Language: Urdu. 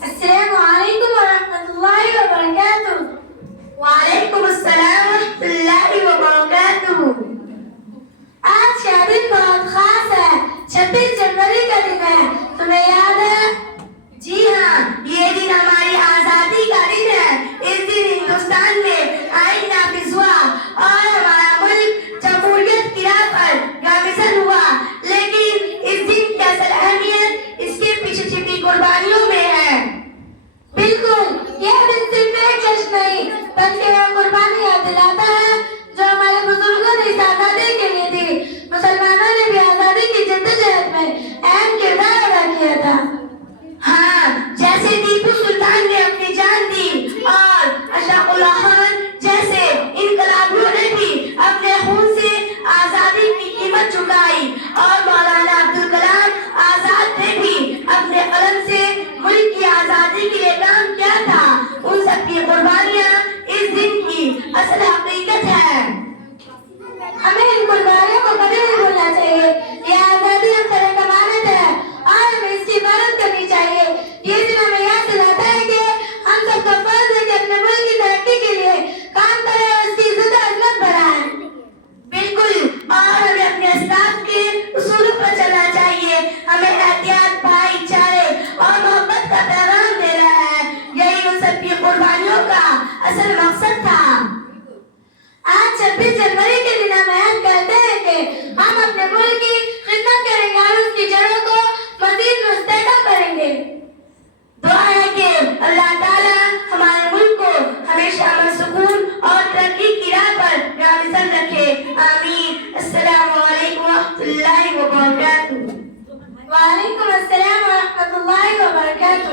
السلام علیکم ورحمۃ اللہ وبرکاتہ. وعلیکم السلام ورحمۃ اللہ وبرکاتہ. آج کا دن بہت خاص ہے. 26 جنوری کا دن ہے. تمہیں یاد ہے؟ جی ہاں، یہ دن ہماری آزادی کا دن ہے. اس دن ہندوستان میں آئین نافذ ہوا اور ہمارا ملک جمہوریت کی راہ پر گامزن ہوا. لیکن اس دن کی اصل اہمیت اس کے پیچھے چھپی قربانیوں میں ہے. بالکل، یہ دن صرف ایک جشن نہیں بلکہ وہ قربانی یاد دلاتا ہے جو ہمارے بزرگوں نے اس آزادی کے لیے دی. مسلمانوں نے بھی آزادی کی جدوجہد میں اہم کردار ادا کیا تھا. ہاں، جیسے ٹیپو سلطان نے اپنی جان دی اور اشفاق اللہ خان جیسے انقلابیوں نے بھی اپنے خون سے آزادی کی قیمت چکائی اور مولانا عبدالکلام آزاد نے بھی اپنے قلم سے ملک کی آزادی کے لیے کام کیا تھا. ان سب کی قربانیاں اس دن کی اصل حقیقت ہے. ہمیں ان قربانیوں کو کبھی نہیں بھولنا چاہیے. یہ آزادی ہم پر ایک امانت ہے اور ہمیں اس کی حفاظت کرنی چاہیے. یہ دن ہمیں یاد دلاتا ہے کہ ہم سب کا فرض ہے کہ اپنے ملک کی ترقی کے لیے کام کریں اور اس کی عزت و عظمت بڑھائیں. بالکل، اور ہمیں اپنے اسلاف کے اصولوں پر چلنا چاہیے. ہمیں احتیاط، بھائی چارے اور محبت کا پیغام دینا ہے. یہی ان سب کی قربانیوں کا اصل مقصد تھا. آج 26 جنوری کے دن ہم عہد کرتے ہیں کہ ہم اپنے ملک کی خدمت کریں گے اور اس کی جڑوں کو مزید مستحکم کریں گے. دعا ہے کہ اللہ تعالیٰ ہمارے ملک کو ہمیشہ امن، سکون اور ترقی کی راہ پر گامزن رکھے. آمین. السلام علیکم ورحمۃ اللہ وبرکاتہ. وعلیکم السلام ورحمۃ اللہ وبرکاتہ.